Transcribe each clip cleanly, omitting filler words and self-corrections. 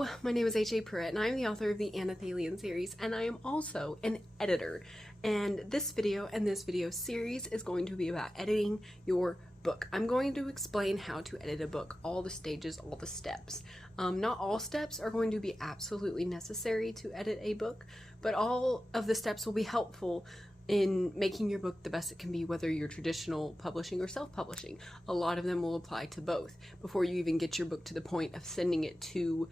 Hello, my name is HAPruitt, and I am the author of the Anathalian series, and I am also an editor. And this video and this video series is going to be about editing your book. I'm going to explain how to edit a book, all the stages, all the steps. Not all steps are going to be absolutely necessary to edit a book, but all of the steps will be helpful in making your book the best it can be, whether you're traditional publishing or self-publishing. A lot of them will apply to both before you even get your book to the point of sending it to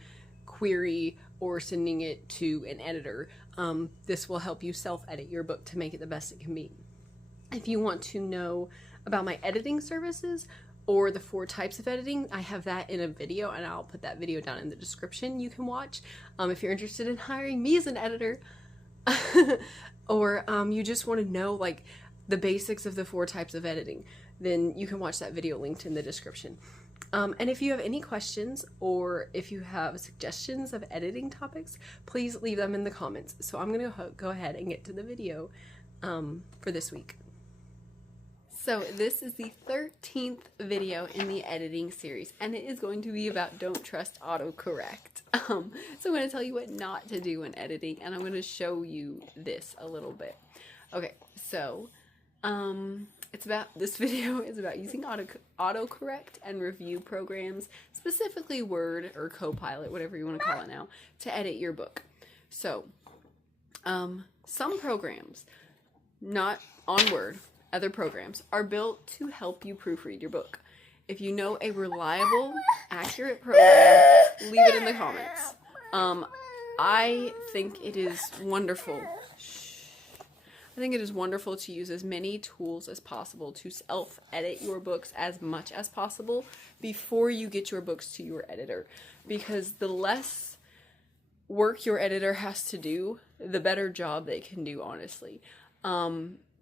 query or sending it to an editor. This will help you self-edit your book to make it the best it can be. If you want to know about my editing services or the 4 types of editing, I have that in a video, and I'll put that video down in the description you can watch. If you're interested in hiring me as an editor, or you just want to know like the basics of the 4 types of editing, then you can watch that video linked in the description. And if you have any questions or if you have suggestions of editing topics, please leave them in the comments. So I'm going to go ahead and get to the video for this week. So this is the 13th video in the editing series, and it is going to be about don't trust autocorrect. So I'm going to tell you what not to do when editing, and I'm going to show you this a little bit. Okay, so this video is about using autocorrect and review programs, specifically Word or Copilot, whatever you want to call it now, to edit your book. So some programs, not on Word, other programs, are built to help you proofread your book. If you know a reliable, accurate program, leave it in the comments. I think it is wonderful. I think it is wonderful to use as many tools as possible to self-edit your books as much as possible before you get your books to your editor, because the less work your editor has to do, the better job they can do, honestly.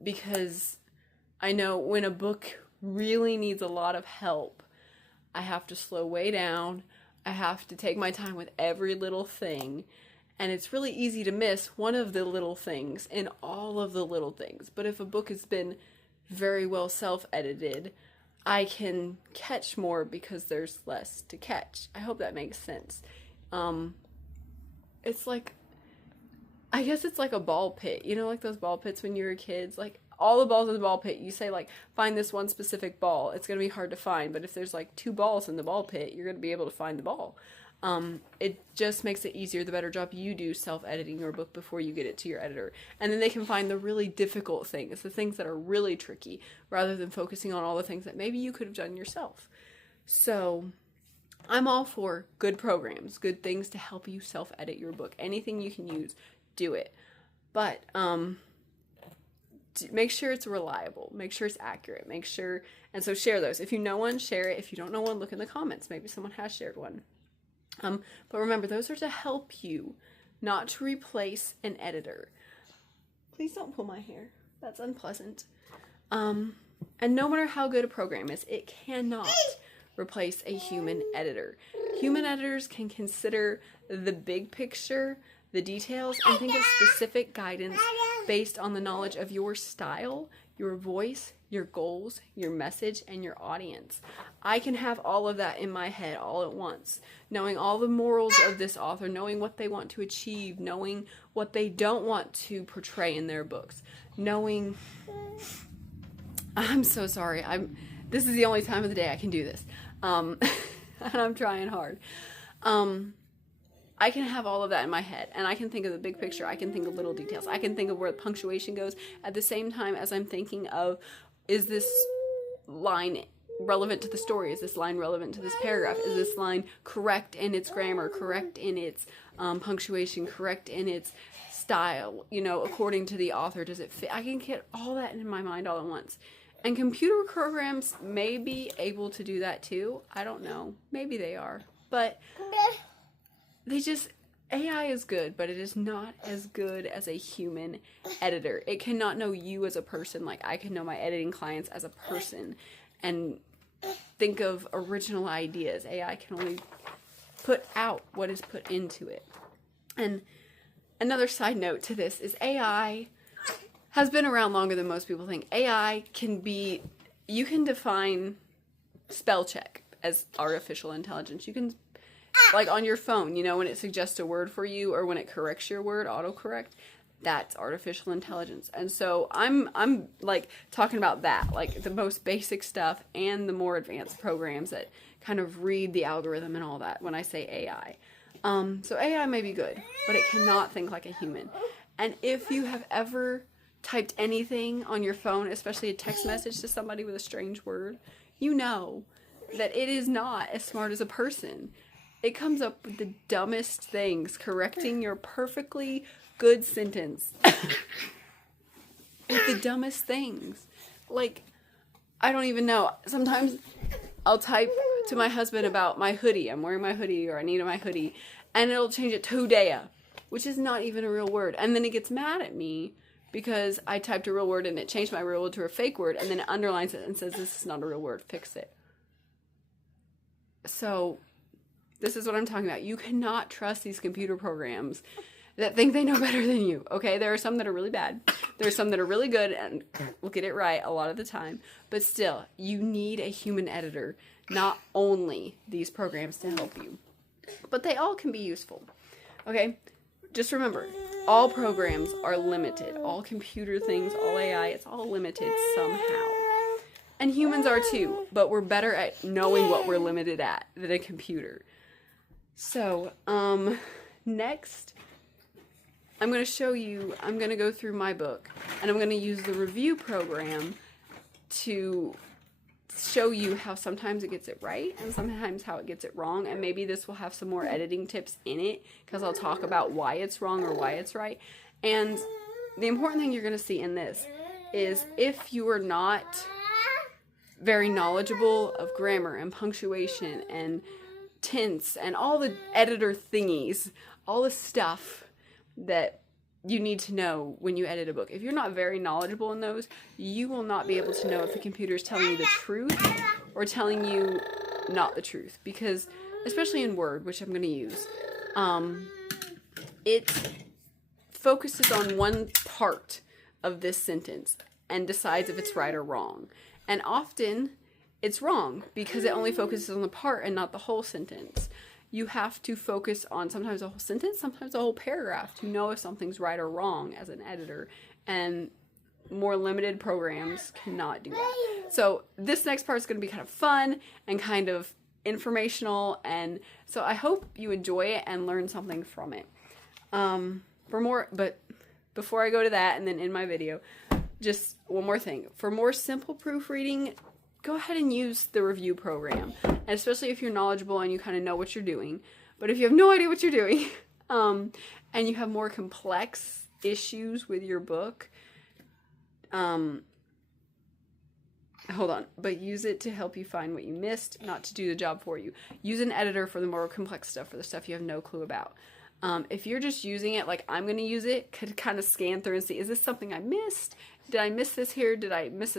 Because I know when a book really needs a lot of help, I have to slow way down. I have to take my time with every little thing. And it's really easy to miss one of the little things in all of the little things. But if a book has been very well self-edited, I can catch more because there's less to catch. I hope that makes sense. It's like, I guess it's like a ball pit. You know, like those ball pits when you were kids? Like, all the balls in the ball pit, you say like, find this one specific ball. It's going to be hard to find, but if there's like 2 balls in the ball pit, you're going to be able to find the ball. It just makes it easier the better job you do self-editing your book before you get it to your editor. And then they can find the really difficult things, the things that are really tricky, rather than focusing on all the things that maybe you could have done yourself. So I'm all for good programs, good things to help you self-edit your book. Anything you can use, do it. But, make sure it's reliable, make sure it's accurate, make sure, and so share those. If you know one, share it. If you don't know one, look in the comments. Maybe someone has shared one. But remember, those are to help you, not to replace an editor. Please don't pull my hair. That's unpleasant. And no matter how good a program is, it cannot replace a human editor. Human editors can consider the big picture, the details, and think of specific guidance based on the knowledge of your style, your voice, your goals, your message, and your audience. I can have all of that in my head all at once, knowing all the morals of this author, knowing what they want to achieve, knowing what they don't want to portray in their books, knowing... I'm so sorry. This is the only time of the day I can do this. And I'm trying hard. I can have all of that in my head, and I can think of the big picture. I can think of little details. I can think of where the punctuation goes at the same time as I'm thinking of, is this line relevant to the story? Is this line relevant to this paragraph? Is this line correct in its grammar, correct in its punctuation, correct in its style, you know, according to the author? Does it fit? I can get all that in my mind all at once. And computer programs may be able to do that too. I don't know. Maybe they are. But AI is good, but it is not as good as a human editor. It cannot know you as a person like I can know my editing clients as a person and think of original ideas. AI can only put out what is put into it. And another side note to this is AI has been around longer than most people think. AI can be, you can define spell check as artificial intelligence. You can like on your phone, you know, when it suggests a word for you or when it corrects your word, autocorrect, that's artificial intelligence. And so I'm like talking about that, like the most basic stuff and the more advanced programs that kind of read the algorithm and all that when I say AI. So AI may be good, but it cannot think like a human. And if you have ever typed anything on your phone, especially a text message to somebody with a strange word, you know that it is not as smart as a person. It comes up with the dumbest things, correcting your perfectly good sentence with the dumbest things. Like, I don't even know. Sometimes I'll type to my husband about my hoodie. I'm wearing my hoodie, or I need my hoodie, and it'll change it to Dea, which is not even a real word. And then it gets mad at me because I typed a real word and it changed my real word to a fake word, and then it underlines it and says, this is not a real word, fix it. So this is what I'm talking about. You cannot trust these computer programs that think they know better than you, okay? There are some that are really bad. There are some that are really good and will get it right a lot of the time. But still, you need a human editor, not only these programs to help you. But they all can be useful, okay? Just remember, all programs are limited. All computer things, all AI, it's all limited somehow. And humans are too, but we're better at knowing what we're limited at than a computer. So, next, I'm going to show you, I'm going to go through my book, and I'm going to use the review program to show you how sometimes it gets it right and sometimes how it gets it wrong, and maybe this will have some more editing tips in it because I'll talk about why it's wrong or why it's right. And the important thing you're going to see in this is if you are not very knowledgeable of grammar and punctuation and tense and all the editor thingies, all the stuff that you need to know when you edit a book. If you're not very knowledgeable in those, you will not be able to know if the computer is telling you the truth or telling you not the truth. Because, especially in Word, which I'm going to use, it focuses on one part of this sentence and decides if it's right or wrong. And often, it's wrong because it only focuses on the part and not the whole sentence. You have to focus on sometimes a whole sentence, sometimes a whole paragraph to know if something's right or wrong as an editor. And more limited programs cannot do that. So this next part is going to be kind of fun and kind of informational. And so I hope you enjoy it and learn something from it. But before I go to that and then in my video, just one more thing. For more simple proofreading, go ahead and use the review program, and especially if you're knowledgeable and you kind of know what you're doing. But if you have no idea what you're doing, and you have more complex issues with your book, hold on, but use it to help you find what you missed, not to do the job for you. Use an editor for the more complex stuff, for the stuff you have no clue about. If you're just using it like I'm going to use it, could kind of scan through and see, is this something I missed? Did I miss this here? Did I miss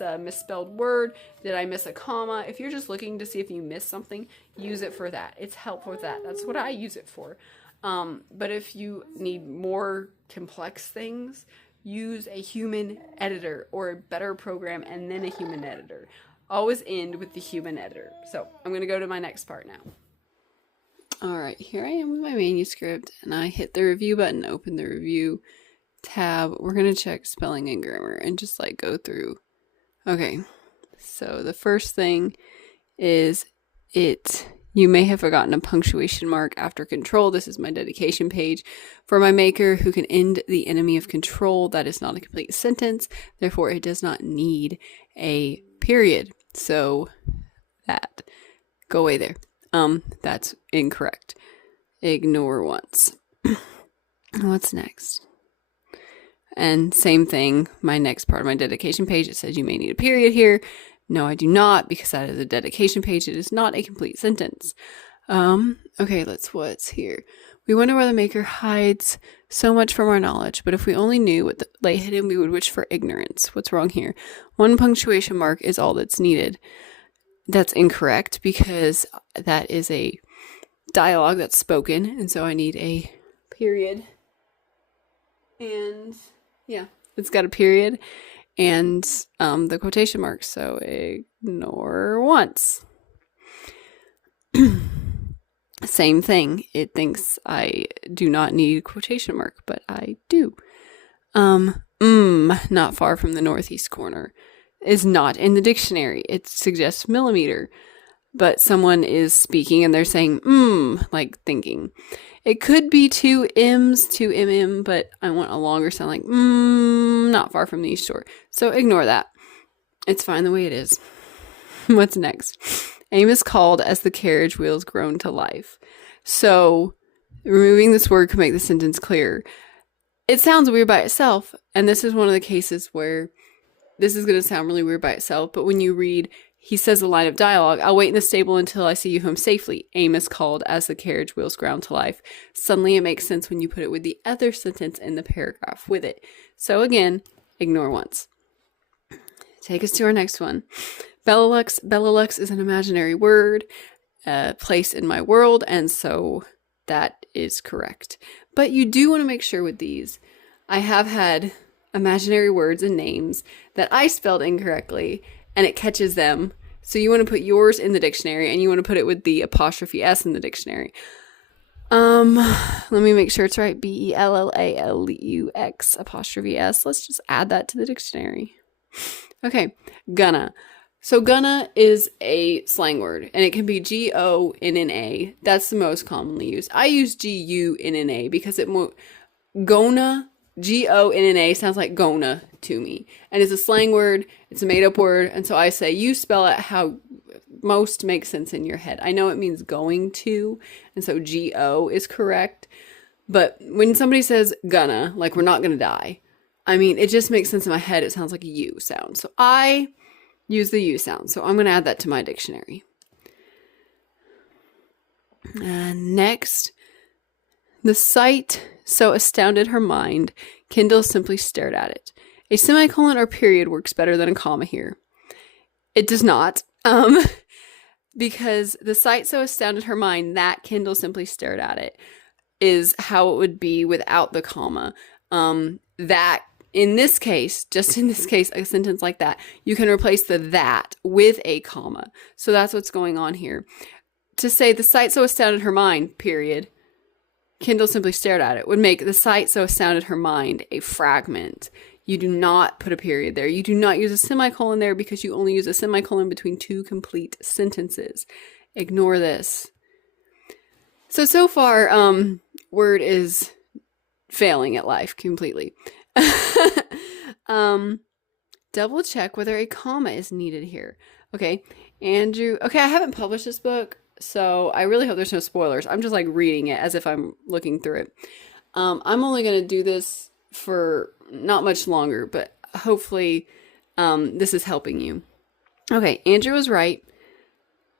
a misspelled word? Did I miss a comma? If you're just looking to see if you missed something, use it for that. It's helpful with that. That's what I use it for. But if you need more complex things, use a human editor or a better program and then a human editor. Always end with the human editor. So I'm going to go to my next part now. Alright, here I am with my manuscript, and I hit the review button, open the review tab. We're going to check spelling and grammar and just like go through. Okay, so the first thing is you may have forgotten a punctuation mark after control. This is my dedication page. For my maker who can end the enemy of control, that is not a complete sentence. Therefore, it does not need a period. So that, go away there. That's incorrect. Ignore once. What's next? And same thing, my next part of my dedication page, it says you may need a period here. No, I do not, because that is a dedication page. It is not a complete sentence. Okay, what's here? We wonder why the maker hides so much from our knowledge, but if we only knew what lay hidden, we would wish for ignorance. What's wrong here? One punctuation mark is all that's needed. That's incorrect, because that is a dialogue that's spoken, and so I need a period. And yeah, it's got a period and the quotation marks, so ignore once. Same thing. It thinks I do not need a quotation mark, but I do. Not far from the northeast corner is not in the dictionary. It suggests millimeter, but someone is speaking and they're saying like thinking. It could be two M's, two mm, but I want a longer sound like not far from the east shore. So ignore that. It's fine the way it is. What's next? Aim is called as the carriage wheels grown to life. So removing this word could make the sentence clearer. It sounds weird by itself, and this is one of the cases where this is going to sound really weird by itself, but when you read, he says a line of dialogue, I'll wait in the stable until I see you home safely. Aim is called as the carriage wheels ground to life. Suddenly it makes sense when you put it with the other sentence in the paragraph with it. So again, ignore once. Take us to our next one. Bellelux. Bellelux is an imaginary word, place in my world, and so that is correct. But you do want to make sure with these, I have had imaginary words and names that I spelled incorrectly, and it catches them. So you want to put yours in the dictionary, and you want to put it with the apostrophe S in the dictionary. Let me make sure it's right. Bellalux apostrophe S. Let's just add that to the dictionary. Okay, gonna. So gonna is a slang word, and it can be G-O-N-N-A. That's the most commonly used. I use G-U-N-N-A because gonna, G-O-N-N-A sounds like gonna to me. And it's a slang word, it's a made-up word, and so I say you spell it how most makes sense in your head. I know it means going to, and so G-O is correct, but when somebody says gonna, like we're not gonna die, I mean, it just makes sense in my head. It sounds like a U sound. So I use the U sound. So I'm going to add that to my dictionary. Next, the sight so astounded her mind, Kendall simply stared at it. A semicolon or period works better than a comma here. It does not, because the sight so astounded her mind that Kendall simply stared at it is how it would be without the comma. That in this case, just in this case, a sentence like that, you can replace the that with a comma. So that's what's going on here. To say the sight so astounded her mind, period, Kendall simply stared at it, would make the sight so astounded her mind a fragment. You do not put a period there. You do not use a semicolon there because you only use a semicolon between two complete sentences. Ignore this. So far, Word is failing at life completely. Double check whether a comma is needed here. Okay, Andrew. Okay, I haven't published this book, so I really hope there's no spoilers. I'm just like reading it as if I'm looking through it. I'm only going to do this for not much longer, but hopefully this is helping you. Okay, Andrew was right.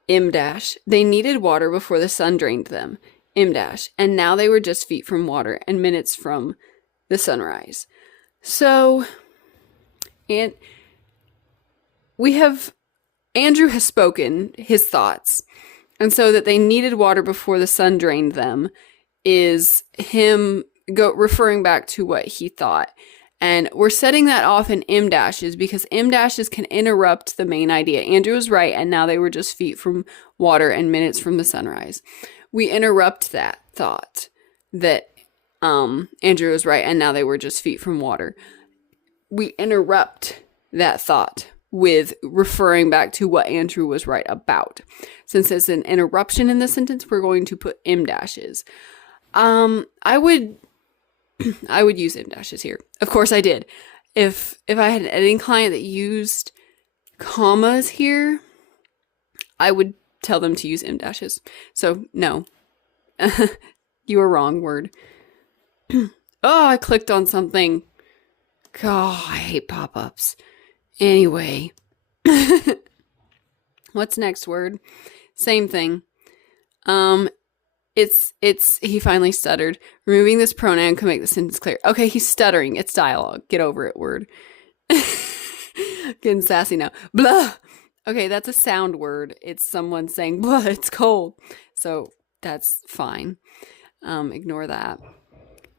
M dash. They needed water before the sun drained them. M dash. And now they were just feet from water and minutes from the sunrise. So, and Andrew has spoken his thoughts. And so that they needed water before the sun drained them is him referring back to what he thought. And we're setting that off in M dashes because M dashes can interrupt the main idea. Andrew was right, and now they were just feet from water and minutes from the sunrise. We interrupt that thought that Andrew was right, and now they were just feet from water. We interrupt that thought with referring back to what Andrew was right about. Since it's an interruption in the sentence, we're going to put M dashes. I would use M dashes here. Of course I did. If I had an editing client that used commas here, I would tell them to use M dashes. So no, you were wrong, Word. Oh, I clicked on something. God, I hate pop-ups. Anyway. What's next, Word? Same thing. He finally stuttered. Removing this pronoun can make the sentence clear. Okay, he's stuttering. It's dialogue. Get over it, Word. Getting sassy now. Blah. Okay, that's a sound word. It's someone saying, blah, it's cold. So that's fine. Ignore that.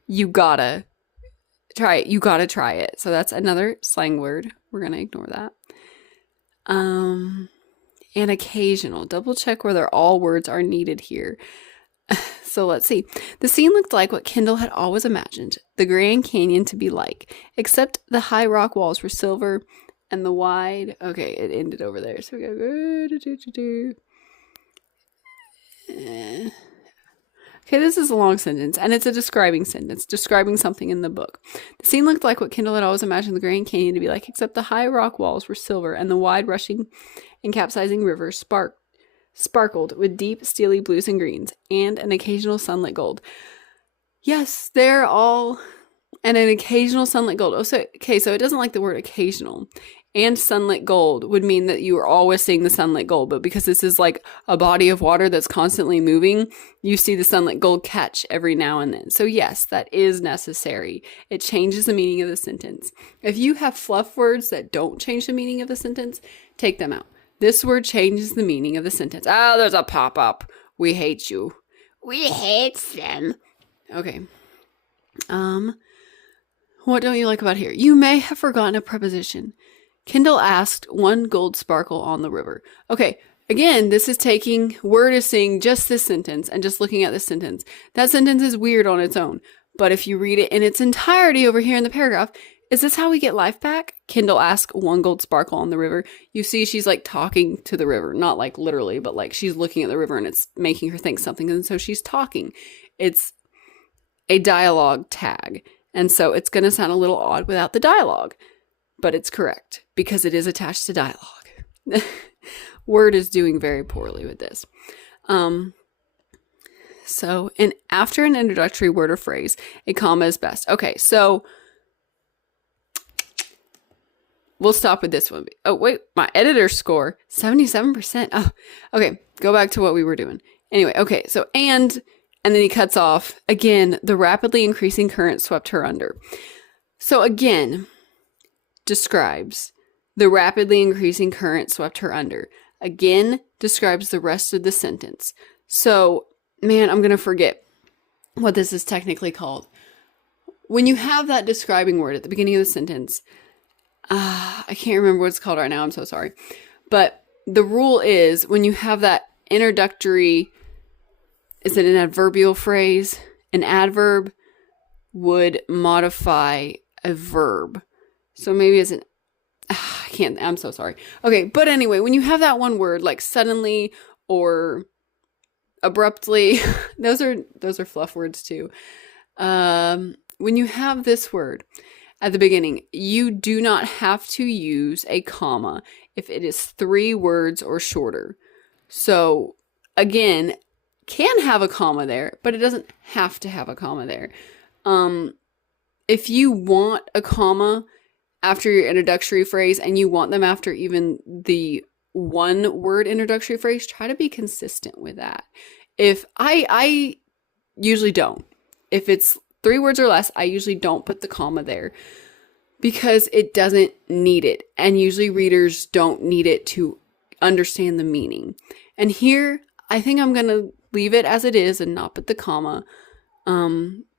You gotta try it. You gotta try it. So that's another slang word. We're gonna ignore that. And occasional. Double check whether all words are needed here. So let's see. The scene looked like what Kendall had always imagined the Grand Canyon to be like, except the high rock walls were silver and the wide. Okay, it ended over there. So we go. Okay, this is a long sentence, and it's a describing sentence, describing something in the book. The scene looked like what Kendall had always imagined the Grand Canyon to be like, except the high rock walls were silver and the wide rushing and capsizing river sparkled with deep, steely blues and greens, and an occasional sunlit gold. Yes, they're all... And an occasional sunlit gold. Oh, so it doesn't like the word occasional. And sunlit gold would mean that you are always seeing the sunlit gold. But because this is like a body of water that's constantly moving, you see the sunlit gold catch every now and then. So yes, that is necessary. It changes the meaning of the sentence. If you have fluff words that don't change the meaning of the sentence, take them out. This word changes the meaning of the sentence. Oh, there's a pop-up. We hate you. We hate them. Okay. What don't you like about here? You may have forgotten a preposition. Kendall asked, one gold sparkle on the river. Okay, again, this is we're just seeing just this sentence and just looking at this sentence. That sentence is weird on its own. But if you read it in its entirety over here in the paragraph, is this how we get life back? Kendall asked, one gold sparkle on the river. You see she's like talking to the river. Not like literally, but like she's looking at the river and it's making her think something. And so she's talking. It's a dialogue tag. And so it's going to sound a little odd without the dialogue, but it's correct because it is attached to dialogue. Word is doing very poorly with this. So, and after an introductory word or phrase, a comma is best. Okay, so we'll stop with this one. Oh, wait, my editor score, 77%. Oh, okay, go back to what we were doing. Anyway, okay, so and then he cuts off. Again, the rapidly increasing current swept her under. So again, describes the rapidly increasing current swept her under. Again, describes the rest of the sentence. So, man, I'm going to forget what this is technically called. When you have that describing word at the beginning of the sentence, I can't remember what it's called right now. I'm so sorry. But the rule is when you have that introductory... Is it an adverbial phrase? An adverb would modify a verb. So maybe it's I'm so sorry. Okay, but anyway, when you have that one word, like suddenly or abruptly, those are fluff words too. When you have this word at the beginning, you do not have to use a comma if it is 3 words or shorter. So again, can have a comma there, but it doesn't have to have a comma there. If you want a comma after your introductory phrase and you want them after even the one word introductory phrase, try to be consistent with that. If I usually don't. If it's 3 words or less, I usually don't put the comma there because it doesn't need it. And usually readers don't need it to understand the meaning. And here, I think I'm going to leave it as it is and not put the comma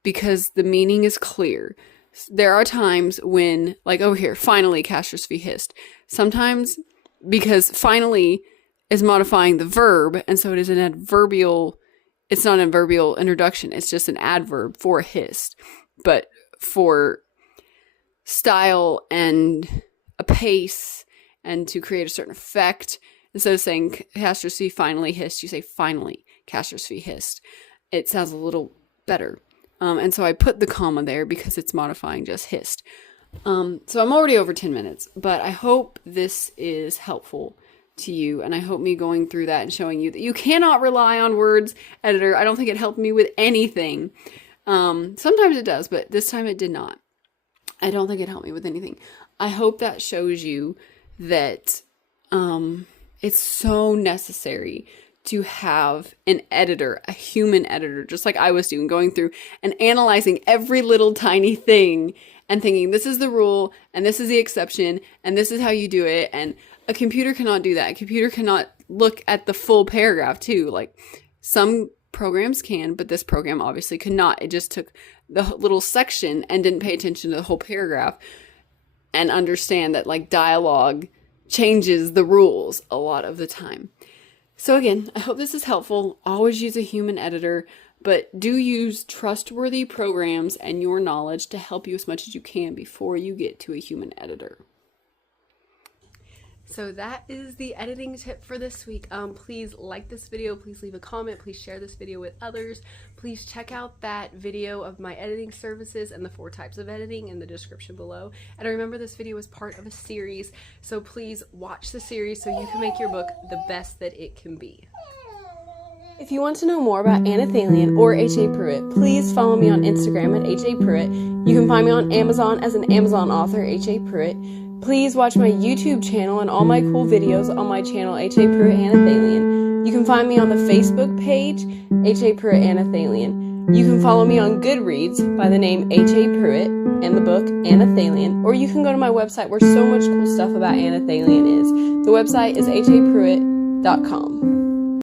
because the meaning is clear. There are times when, like, oh, here, finally, catastrophe hissed. Sometimes because finally is modifying the verb, and so it is an adverbial, it's not an adverbial introduction, it's just an adverb for hissed. But for style and a pace and to create a certain effect, instead of saying catastrophe finally hissed, you say finally catastrophe hissed. It sounds a little better. And so I put the comma there because it's modifying just hissed. So I'm already over 10 minutes, but I hope this is helpful to you. And I hope me going through that and showing you that you cannot rely on words editor. I don't think it helped me with anything. Sometimes it does, but this time it did not. I don't think it helped me with anything. I hope that shows you that it's so necessary to have an editor, a human editor, just like I was doing, going through and analyzing every little tiny thing and thinking, this is the rule, and this is the exception, and this is how you do it. And a computer cannot do that. A computer cannot look at the full paragraph too. Like some programs can, but this program obviously could not. It just took the little section and didn't pay attention to the whole paragraph and understand that like dialogue changes the rules a lot of the time. So again, I hope this is helpful. Always use a human editor, but do use trustworthy programs and your knowledge to help you as much as you can before you get to a human editor. So that is the editing tip for this week. Please like this video, please leave a comment, please share this video with others. Please check out that video of my editing services and the 4 types of editing in the description below. And remember, this video is part of a series, so please watch the series so you can make your book the best that it can be. If you want to know more about Anna Thalian or HAPruitt, please follow me on Instagram at HAPruitt. You can find me on Amazon as an Amazon author, HAPruitt. Please watch my YouTube channel and all my cool videos on my channel, HAPruitt Anna Thalian. You can find me on the Facebook page, HAPruitt Anna Thalian. You can follow me on Goodreads by the name HAPruitt and the book Anna Thalian, or you can go to my website where so much cool stuff about Anna Thalian is. The website is HAPruitt.com.